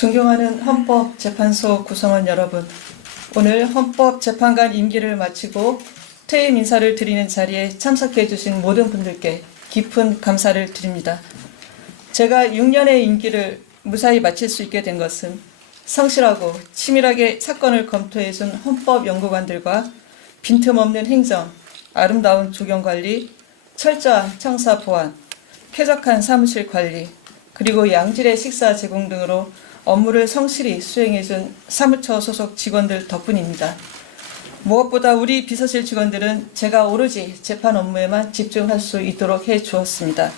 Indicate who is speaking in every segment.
Speaker 1: 존경하는 헌법재판소 구성원 여러분, 오늘 헌법재판관 임기를 마치고 퇴임 인사를 드리는 자리에 참석해 주신 모든 분들께 깊은 감사를 드립니다. 제가 6년의 임기를 무사히 마칠 수 있게 된 것은 성실하고 치밀하게 사건을 검토해 준 헌법 연구관들과 빈틈없는 행정, 아름다운 조경 관리, 철저한 청사 보안, 쾌적한 사무실 관리, 그리고 양질의 식사 제공 등으로 업무를 성실히 수행해준 사무처 소속 직원들 덕분입니다. 무엇보다 우리 비서실 직원들은 제가 오로지 재판 업무에만 집중할 수 있도록 해 주었습니다.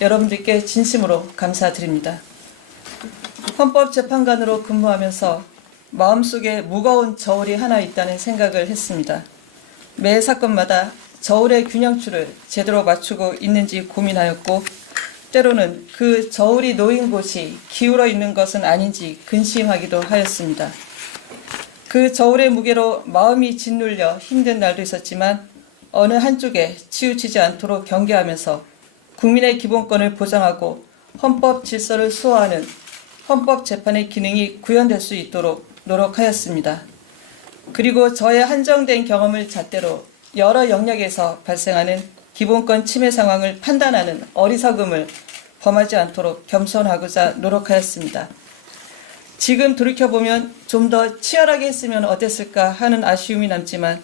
Speaker 1: 여러분들께 진심으로 감사드립니다. 헌법재판관으로 근무하면서 마음속에 무거운 저울이 하나 있다는 생각을 했습니다. 매 사건마다 저울의 균형추를 제대로 맞추고 있는지 고민하였고 때로는 그 저울이 놓인 곳이 기울어 있는 것은 아닌지 근심하기도 하였습니다. 그 저울의 무게로 마음이 짓눌려 힘든 날도 있었지만 어느 한쪽에 치우치지 않도록 경계하면서 국민의 기본권을 보장하고 헌법 질서를 수호하는 헌법 재판의 기능이 구현될 수 있도록 노력하였습니다. 그리고 저의 한정된 경험을 잣대로 여러 영역에서 발생하는 기본권 침해 상황을 판단하는 어리석음을 범하지 않도록 겸손하고자 노력하였습니다. 지금 돌이켜보면 좀 더 치열하게 했으면 어땠을까 하는 아쉬움이 남지만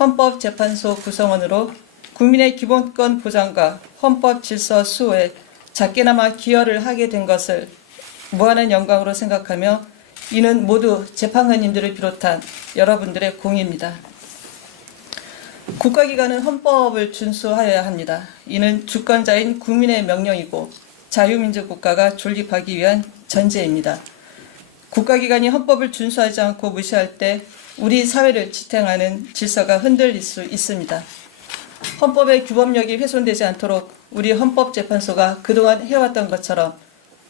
Speaker 1: 헌법재판소 구성원으로 국민의 기본권 보장과 헌법 질서 수호에 작게나마 기여를 하게 된 것을 무한한 영광으로 생각하며 이는 모두 재판관님들을 비롯한 여러분들의 공입니다. 국가기관은 헌법을 준수하여야 합니다. 이는 주권자인 국민의 명령이고 자유민주 국가가 존립하기 위한 전제입니다. 국가기관이 헌법을 준수하지 않고 무시할 때 우리 사회를 지탱하는 질서가 흔들릴 수 있습니다. 헌법의 규범력이 훼손되지 않도록 우리 헌법재판소가 그동안 해왔던 것처럼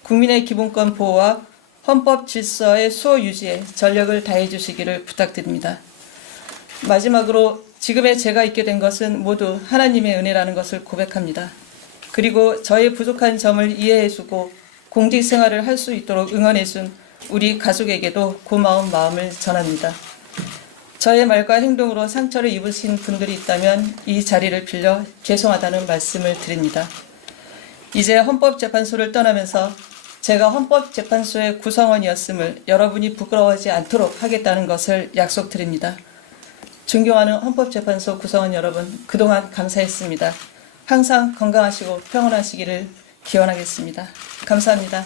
Speaker 1: 국민의 기본권 보호와 헌법 질서의 수호 유지에 전력을 다해 주시기를 부탁드립니다. 마지막으로 지금의 제가 있게 된 것은 모두 하나님의 은혜라는 것을 고백합니다. 그리고 저의 부족한 점을 이해해주고 공직 생활을 할 수 있도록 응원해준 우리 가족에게도 고마운 마음을 전합니다. 저의 말과 행동으로 상처를 입으신 분들이 있다면 이 자리를 빌려 죄송하다는 말씀을 드립니다. 이제 헌법재판소를 떠나면서 제가 헌법재판소의 구성원이었음을 여러분이 부끄러워하지 않도록 하겠다는 것을 약속드립니다. 존경하는 헌법재판소 구성원 여러분, 그동안 감사했습니다. 항상 건강하시고 평온하시기를 기원하겠습니다. 감사합니다.